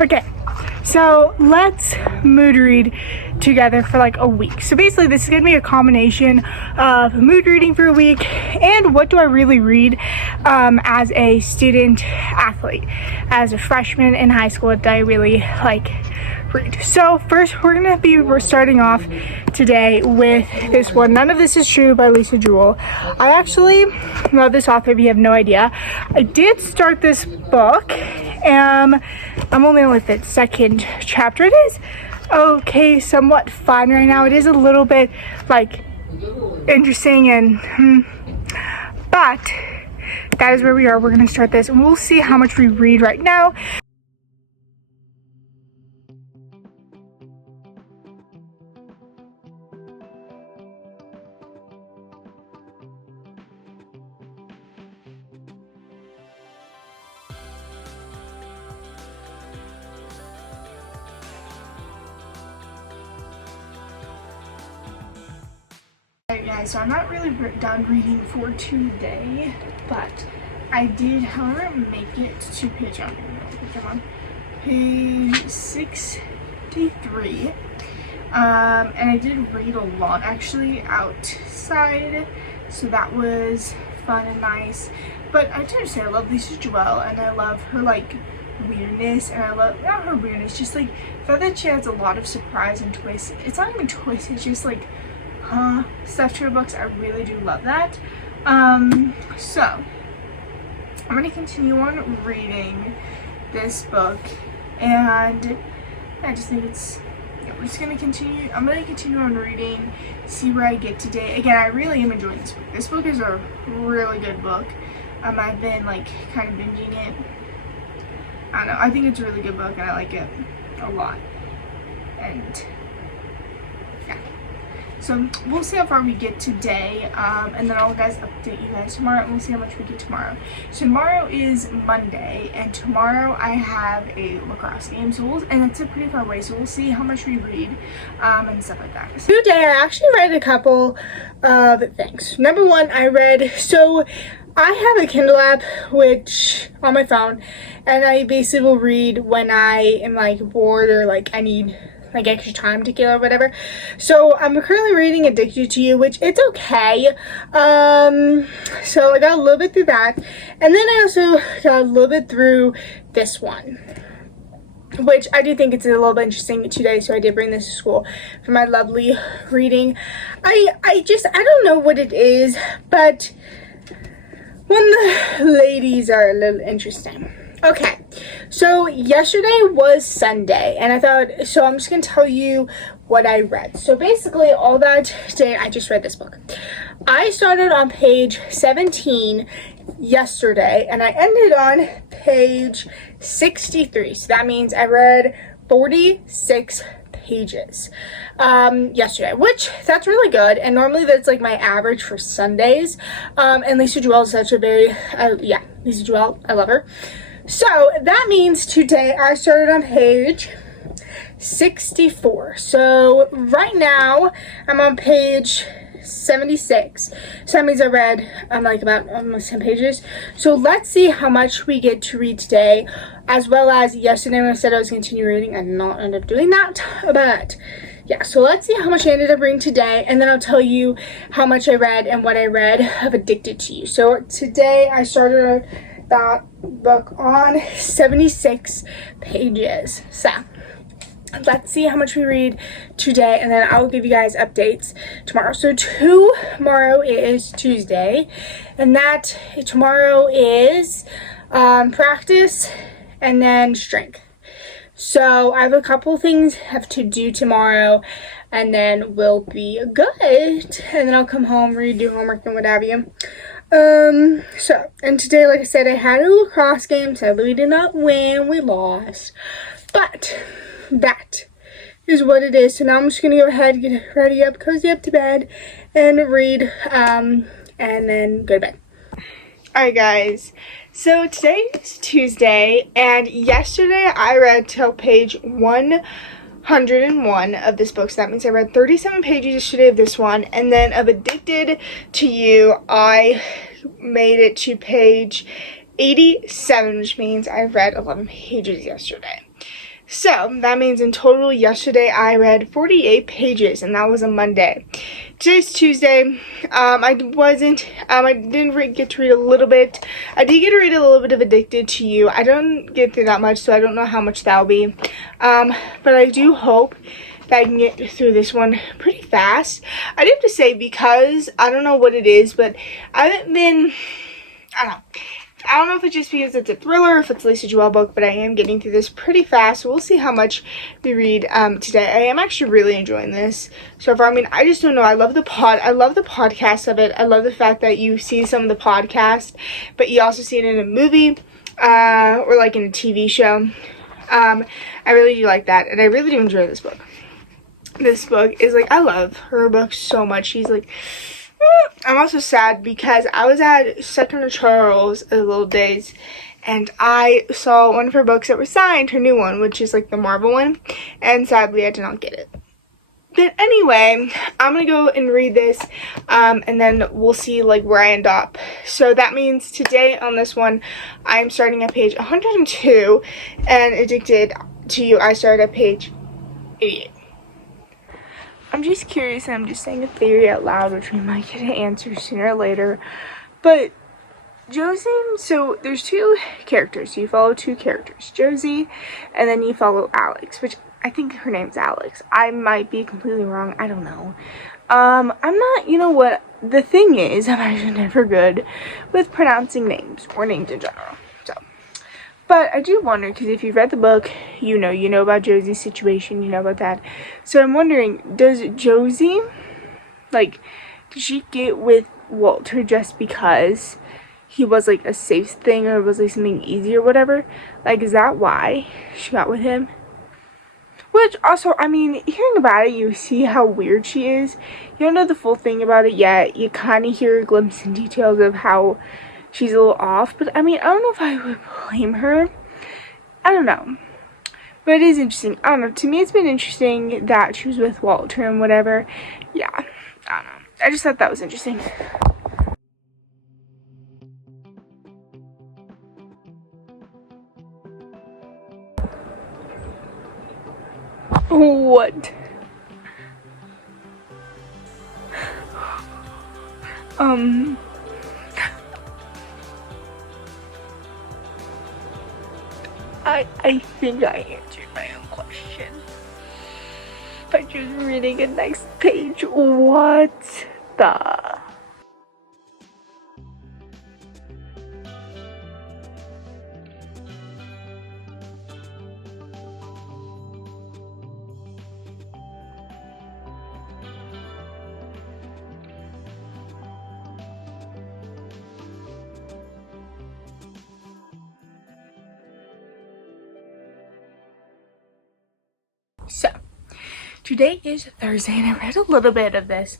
Okay, so let's mood read together for like a week. So basically this is going to be a combination of mood reading for a week and what do I really read as a student athlete, as a freshman in high school, that I really like read. So first we're starting off today with this one, None of This Is True by Lisa Jewell. I actually love this author if you have no idea. I did start this book and I'm only on like the second chapter. It is okay, somewhat fun right now. It is a little bit like interesting and but that is where we are. We're gonna start this and we'll see how much we read right now. Alright guys, so I'm not really done reading for today, but I did, however, make it to page, I'm on page 63, and I did read a lot actually outside, so that was fun and nice. But I do say I love Lisa Jewell and I love her like weirdness, and I love, not her weirdness, just like the fact that she has a lot of surprise and twists. It's not even twists, it's just like stuff to her books. I really do love that. So I'm gonna continue on reading this book, and I just think it's, yeah, we're just gonna continue. I'm gonna continue on reading, see where I get today. Again, I really am enjoying this book. This book is a really good book. I've been like kind of binging it. I don't know, I think it's a really good book and I like it a lot. And so we'll see how far we get today, and then I'll update you guys tomorrow, and we'll see how much we get tomorrow. So tomorrow is Monday, and tomorrow I have a lacrosse game, and it's a pretty far away, so we'll see how much we read and stuff like that. So today I actually read a couple of things. Number one, so I have a Kindle app which on my phone, and I basically will read when I am like bored or like I need like extra time to kill or whatever. So I'm currently reading Addicted to You, which it's okay. So I got a little bit through that, and then I also got a little bit through this one, which I do think it's a little bit interesting today, so I did bring this to school for my lovely reading. I don't know what it is, but when the ladies are a little interesting. Okay, so yesterday was Sunday, and I thought, so I'm just going to tell you what I read. So basically, all that day, I just read this book. I started on page 17 yesterday, and I ended on page 63. So that means I read 46 pages yesterday, which that's really good, and normally that's like my average for Sundays. And Lisa Jewell is such a very, Lisa Jewell, I love her. So that means today I started on page 64. So right now I'm on page 76. So that means I read like about almost 10 pages. So let's see how much we get to read today, as well as yesterday when I said I was going to continue reading. I did not end up doing that, but yeah, so let's see how much I ended up reading today, and then I'll tell you how much I read and what I read of Addicted to You. So today I started that book on 76 pages. So let's see how much we read today, and then I'll give you guys updates tomorrow. So tomorrow is Tuesday, and that tomorrow is practice and then strength. So I have a couple things I have to do tomorrow, and then we'll be good, and then I'll come home, redo homework and what have you. And today, like I said, I had a lacrosse game. Sadly, we did not win. We lost. But that is what it is. So now I'm just going to go ahead, get ready up, cozy up to bed, and read, and then go to bed. Alright guys, so today is Tuesday, and yesterday I read till page 101 of this book, so that means I read 37 pages yesterday of this one, and then of Addicted to You, I made it to page 87, which means I read 11 pages yesterday. So that means in total yesterday I read 48 pages, and that was a Monday. Today's Tuesday. I didn't get to read a little bit. I did get to read a little bit of Addicted to You. I don't get through that much, so I don't know how much that'll be. But I do hope that I can get through this one pretty fast. I do have to say, because I don't know what it is, but I don't know if it's just because it's a thriller or if it's a Lisa Jewell book, but I am getting through this pretty fast. So we'll see how much we read today. I am actually really enjoying this so far. I mean, I just don't know. I love the podcast of it. I love the fact that you see some of the podcast, but you also see it in a movie or like in a TV show. I really do like that, and I really do enjoy this book. This book is like, I love her book so much. She's like, I'm also sad because I was at Second Charles a little days, and I saw one of her books that was signed, her new one, which is like the Marvel one, and sadly I did not get it. But anyway, I'm gonna go and read this, and then we'll see like where I end up. So that means today on this one, I'm starting at page 102, and Addicted to You, I started at page 88. I'm just curious, and I'm just saying a theory out loud, which we might get an answer sooner or later. But Josie, so there's two characters. You follow two characters, Josie, and then you follow Alex, which I think her name's Alex. I might be completely wrong. I don't know. I'm not, you know what? The thing is, I'm actually never good with pronouncing names or names in general. But I do wonder, because if you've read the book, you know about Josie's situation, you know about that. So I'm wondering, does Josie, like, did she get with Walter just because he was, like, a safe thing, or was, like, something easy or whatever? Like, is that why she got with him? Which, also, I mean, hearing about it, you see how weird she is. You don't know the full thing about it yet. You kind of hear a glimpse and details of how she's a little off, but I mean, I don't know if I would blame her. I don't know. But it is interesting. I don't know. To me, it's been interesting that she was with Walter and whatever. Yeah. I don't know. I just thought that was interesting. What? I think I answered my own question. But just reading the next page. What the? So, today is Thursday, and I read a little bit of this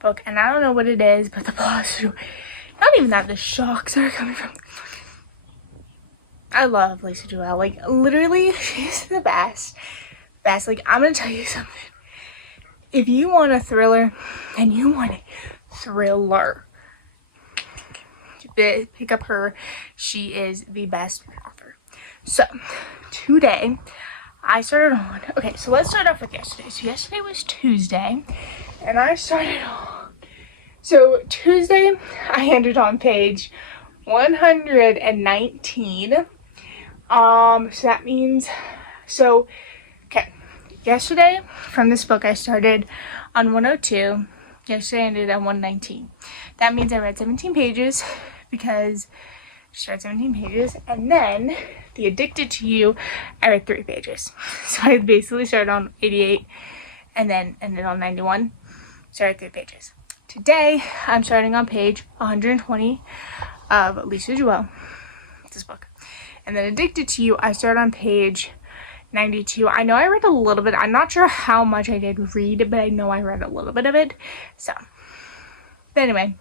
book, and I don't know what it is, but the plot is not even that, the shocks are coming from. I love Lisa Jewell. Like, literally, she's the best. Like, I'm gonna tell you something. If you want a thriller, and you want a thriller, pick up her. She is the best author. So, today, I started on, okay, so let's start off with yesterday. So yesterday was Tuesday, and I started on, so Tuesday, I ended on page 119. So that means, okay, yesterday, from this book, I started on 102. Yesterday, I ended on 119. That means I read 17 pages, because she read 17 pages, and then the Addicted to You, I read 3 pages. So I basically started on 88 and then ended on 91. So I read 3 pages. Today, I'm starting on page 120 of Lisa Jewell, this book. And then Addicted to You, I started on page 92. I know I read a little bit. I'm not sure how much I did read, but I know I read a little bit of it. So, but anyway,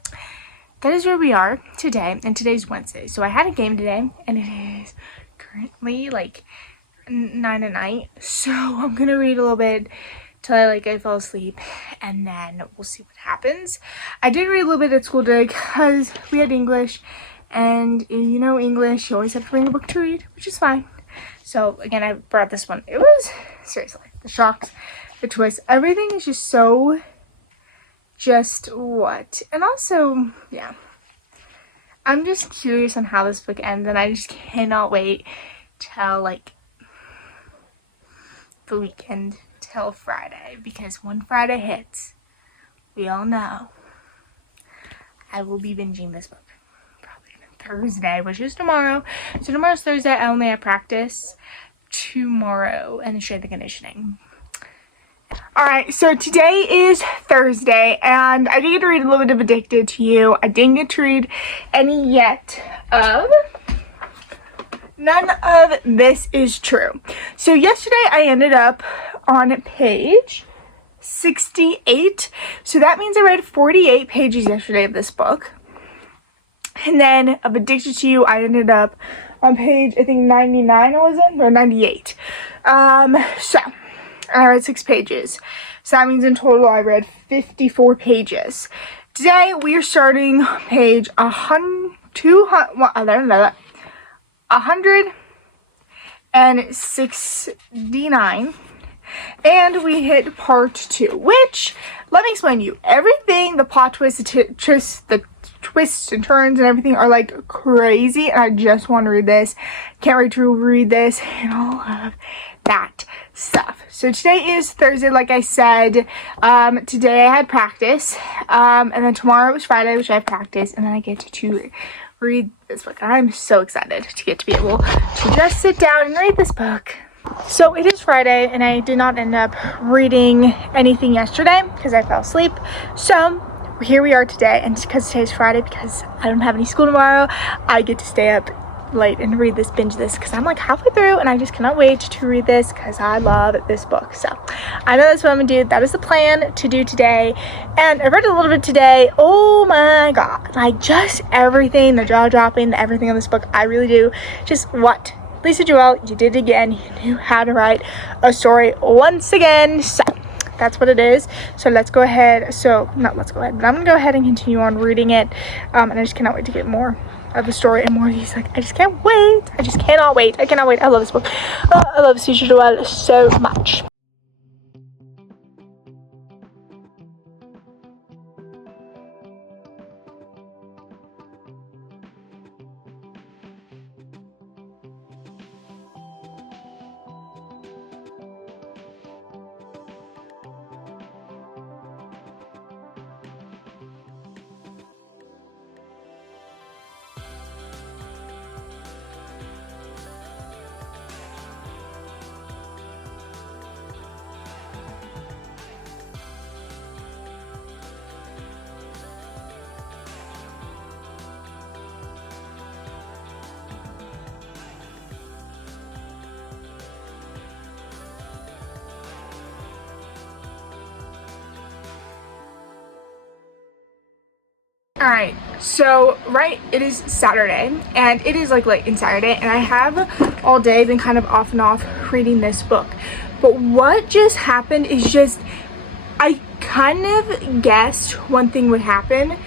that is where we are today, and today's Wednesday. So I had a game today, and it is currently like 9 at night. So I'm gonna read a little bit till I fall asleep, and then we'll see what happens. I did read a little bit at school today because we had English, And you know English, you always have to bring a book to read, which is fine. So again, I brought this one. It was, seriously, the shocks, the twists, everything is just so, just what? And also, yeah. I'm just curious on how this book ends, and I just cannot wait till, like, the weekend, till Friday. Because when Friday hits, we all know I will be binging this book. Thursday, which is tomorrow. So tomorrow's Thursday. I only have practice tomorrow and strength and conditioning. Alright, so today is Thursday and I did get to read a little bit of Addicted to You. I didn't get to read any yet of None of This Is True. So yesterday I ended up on page 68. So that means I read 48 pages yesterday of this book. And then of Addicted to You, I ended up on page, I think 99 was it? Or 98. So, I read 6 pages. So that means in total I read 54 pages. Today we are starting page 169. And we hit part 2, which, let me explain to you, everything, the plot twists, the twists and turns and everything are like crazy, and I just want to read this. Can't wait to read this and all of that stuff. So today is Thursday, like I said. Today I had practice, and then tomorrow is Friday, which I have practice, and then I get to read this book. I'm so excited to get to be able to just sit down and read this book. So it is Friday and I did not end up reading anything yesterday because I fell asleep. So here we are today, and because today's Friday, because I don't have any school tomorrow, I get to stay up late and binge this because I'm like halfway through and I just cannot wait to read this because I love this book. So I know that's what I'm gonna do. That is the plan to do today, and I read a little bit today. Oh my god, like just everything, the jaw dropping, everything in this book, I really do just what Lisa Jewell, you did it again. You knew how to write a story once again. So that's what it is. So let's go ahead. But I'm gonna go ahead and continue on reading it. And I just cannot wait to get more of the story and more of these. Like, I just can't wait. I just cannot wait. I cannot wait. I love this book. I love Lisa Jewell so much. Alright, so it is Saturday, and it is like late in Saturday, and I have all day been kind of off and off reading this book. But what just happened is just, I kind of guessed one thing would happen,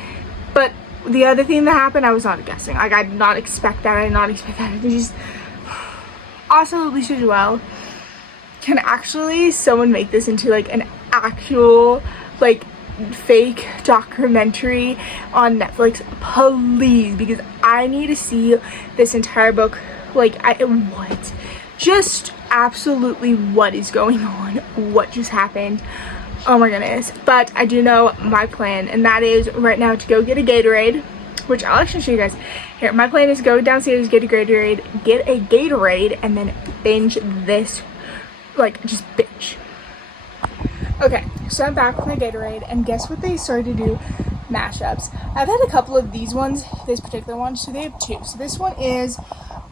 but the other thing that happened, I was not guessing. Like, I did not expect that. I did not expect that. It just, also Lisa Jewell, can actually someone make this into like an actual like fake documentary on Netflix, please, because I need to see this entire book. Like, what just absolutely what is going on, what just happened, oh my goodness. But I do know my plan, and that is right now to go get a Gatorade, which I'll actually show you guys here. My plan is go downstairs, get a Gatorade, and then binge this, like just binge. Okay, so I'm back with my Gatorade, and guess what they started to do? Mashups. I've had a couple of these ones, this particular one, so they have 2. So this one is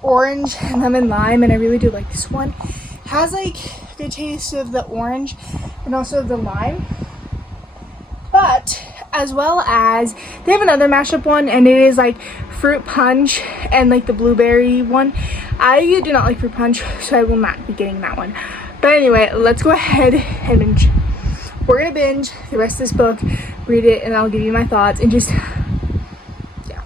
orange and lemon lime, and I really do like this one. It has like good taste of the orange and also the lime, but as well as they have another mashup one, and it is like fruit punch and like the blueberry one. I do not like fruit punch, so I will not be getting that one. But anyway, let's go ahead and binge. We're gonna binge the rest of this book, read it, and I'll give you my thoughts, and just, yeah.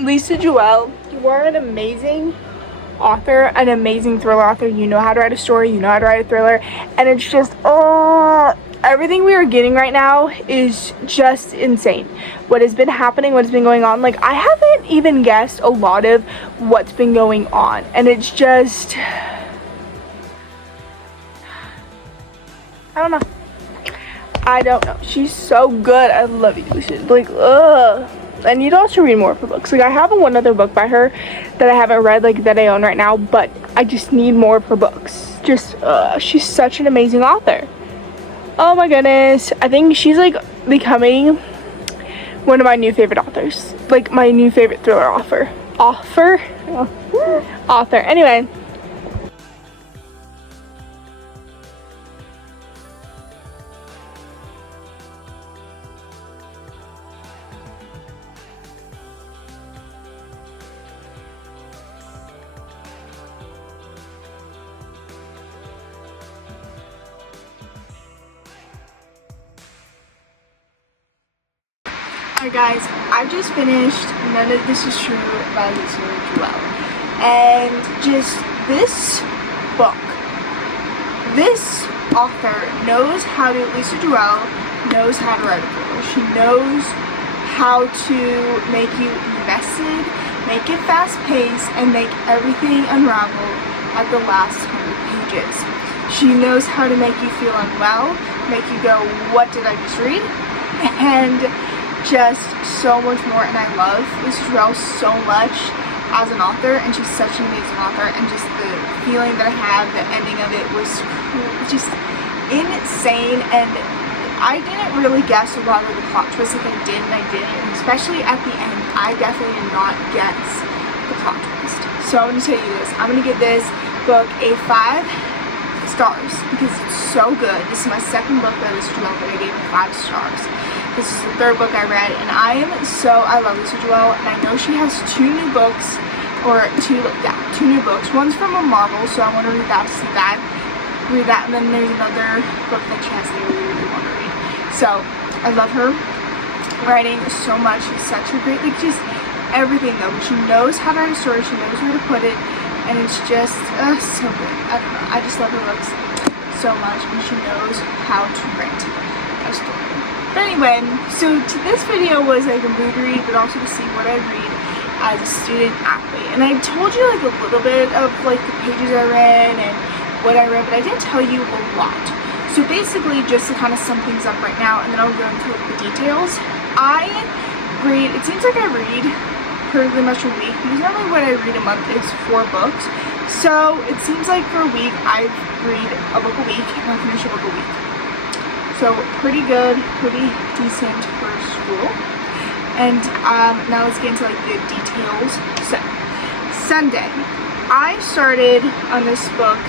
Lisa Jewell, you are an amazing author, an amazing thriller author. You know how to write a story, you know how to write a thriller, and it's just, oh, everything we are getting right now is just insane. What has been happening, what has been going on, like, I haven't even guessed a lot of what's been going on, and it's just, I don't know. She's so good. I love you. Like, ugh. I need to also read more of her books. Like, I have one other book by her that I haven't read, like, that I own right now, but I just need more of her books. Just, she's such an amazing author. Oh my goodness. I think she's, like, becoming one of my new favorite authors. Like, my new favorite thriller author. Author. Anyway. Alright guys, I just finished None of This Is True by Lisa Jewell. And just this book, this author knows how to, Lisa Jewell knows how to write a thriller. She knows how to make you invested, make it fast paced, and make everything unravel at the last 100 pages. She knows how to make you feel unwell, make you go, what did I just read? And just so much more. And I love Lisa Jewell so much as an author, and she's such an amazing author, and just the feeling that I had, the ending of it was just insane. And I didn't really guess a lot of the plot twists. Like, I did and I didn't, and especially at the end, I definitely did not guess the plot twist. So I'm going to tell you this, I'm going to give this book a 5 stars because it's so good. This is my second book by Lisa Jewell, but I gave it 5 stars. This is the 3rd book I read, and I love Lisa Jewell, and I know she has 2 new books, or 2 new books. One's from a Marvel, so I want to read that, and then there's another book that she has that I really want to read. So, I love her writing so much. She's such a great, like, just everything though. She knows how to write a story, she knows where to put it, and it's just, so good. I don't know, I just love her books so much, and she knows how to write a story. But anyway, so this video was like a mood read, but also to see what I read as a student athlete. And I told you like a little bit of like the pages I read and what I read, but I didn't tell you a lot. So basically, just to kind of sum things up right now, and then I'll go into like, the details. I read, it seems like I read pretty much a week, because normally what I read a month is 4 books. So it seems like for a week, I read a book a week, and I finish a book a week. So pretty good, pretty decent for school. And now let's get into like the details. So Sunday, I started on this book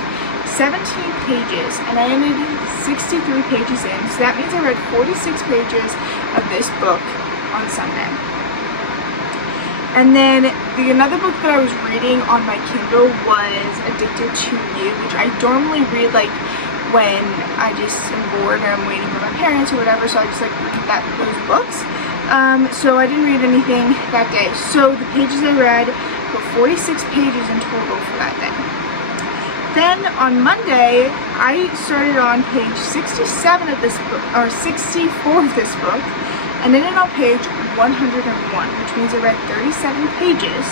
17 pages, and I ended 63 pages in. So that means I read 46 pages of this book on Sunday. And then another book that I was reading on my Kindle was Addicted to You, which I normally read like when I just am bored and I'm waiting for my parents or whatever, so I just like read those books. So I didn't read anything that day. So the pages I read were 46 pages in total for that day. Then on Monday, I started on page 67 of this book, or 64 of this book, and ended on page 101, which means I read 37 pages.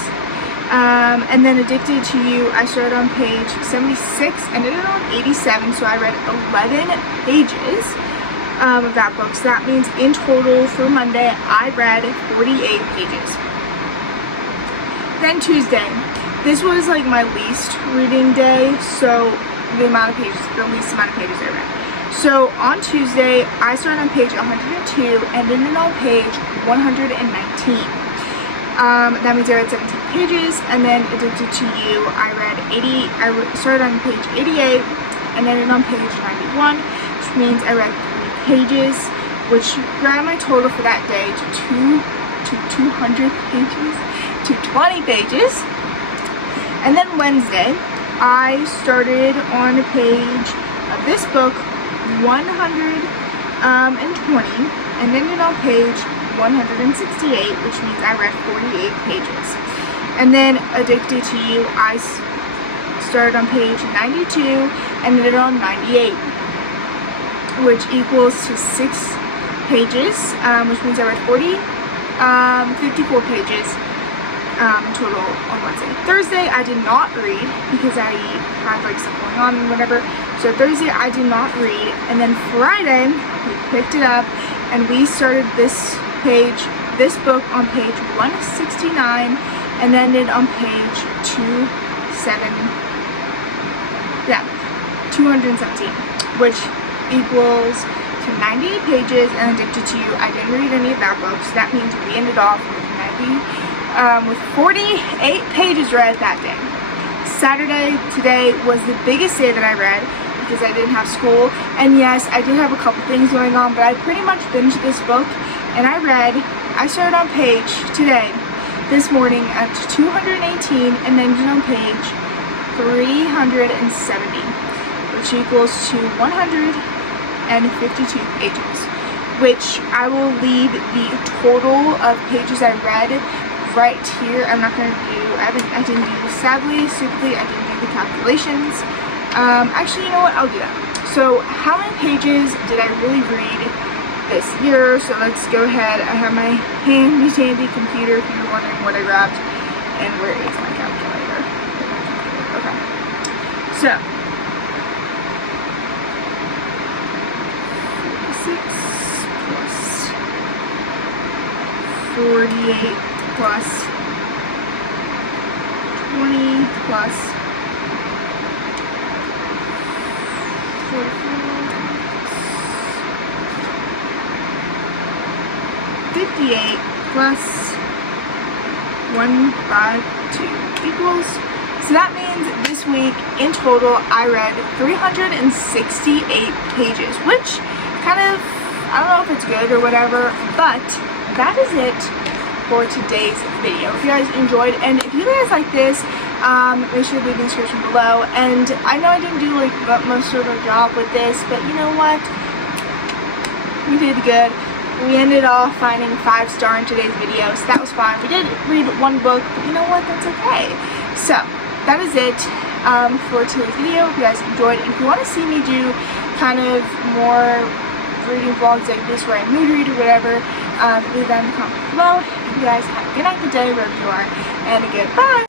And then Addicted to You, I started on page 76 and ended on 87, so I read 11 pages of that book. So that means in total for Monday, I read 48 pages. Then Tuesday, this was like my least reading day, so the least amount of pages I read. So on Tuesday, I started on page 102 and ended on page 119. That means I read 17 pages, and then Addicted to You, I started on page 88 and ended on page 91, which means I read 3 pages, which brought my total for that day to 200 pages, to 20 pages. And then Wednesday, I started on a page of this book 120 and ended on page 168, which means I read 48 pages. And then Addicted to You, I started on page 92 and ended on 98, which equals to 6 pages, which means I read 54 pages total on Wednesday. Thursday I did not read because I had like stuff going on and whatever. So Thursday I did not read, and then Friday we picked it up and we started this book on page 169 and ended on page 217, which equals to 98 pages. And Addicted to You, I didn't read any of that book, so that means we ended off with 48 pages read that day. Saturday, today, was the biggest day that I read because I didn't have school, and yes, I did have a couple things going on, but I pretty much finished this book, and I started on page today, this morning, at 218, and ended on page 370, which equals to 152 pages, which I will leave the total of pages I read right here. I'm not going to do, I didn't do, sadly, stupidly, I didn't do the calculations. Actually, you know what, I'll do that. So, how many pages did I really read this year? So let's go ahead. I have my handy dandy computer if you're wondering what I grabbed. And where is my calculator? Okay. So, 46 plus 48 plus 20 plus 58 plus 152 equals. So that means this week in total I read 368 pages, which kind of, I don't know if it's good or whatever, but that is it for today's video. If you guys enjoyed, and if you guys like this, make sure to leave in the description below. And I know I didn't do like the most sort of job with this, but you know what, we did good. We ended off finding 5-star in today's video, so that was fine. We did read one book, but you know what, that's okay. So that is it for today's video. If you guys enjoyed, and if you want to see me do kind of more reading vlogs like this where I mood read or whatever, leave that in the comments below. You guys have a good night, good day, wherever you are, and goodbye.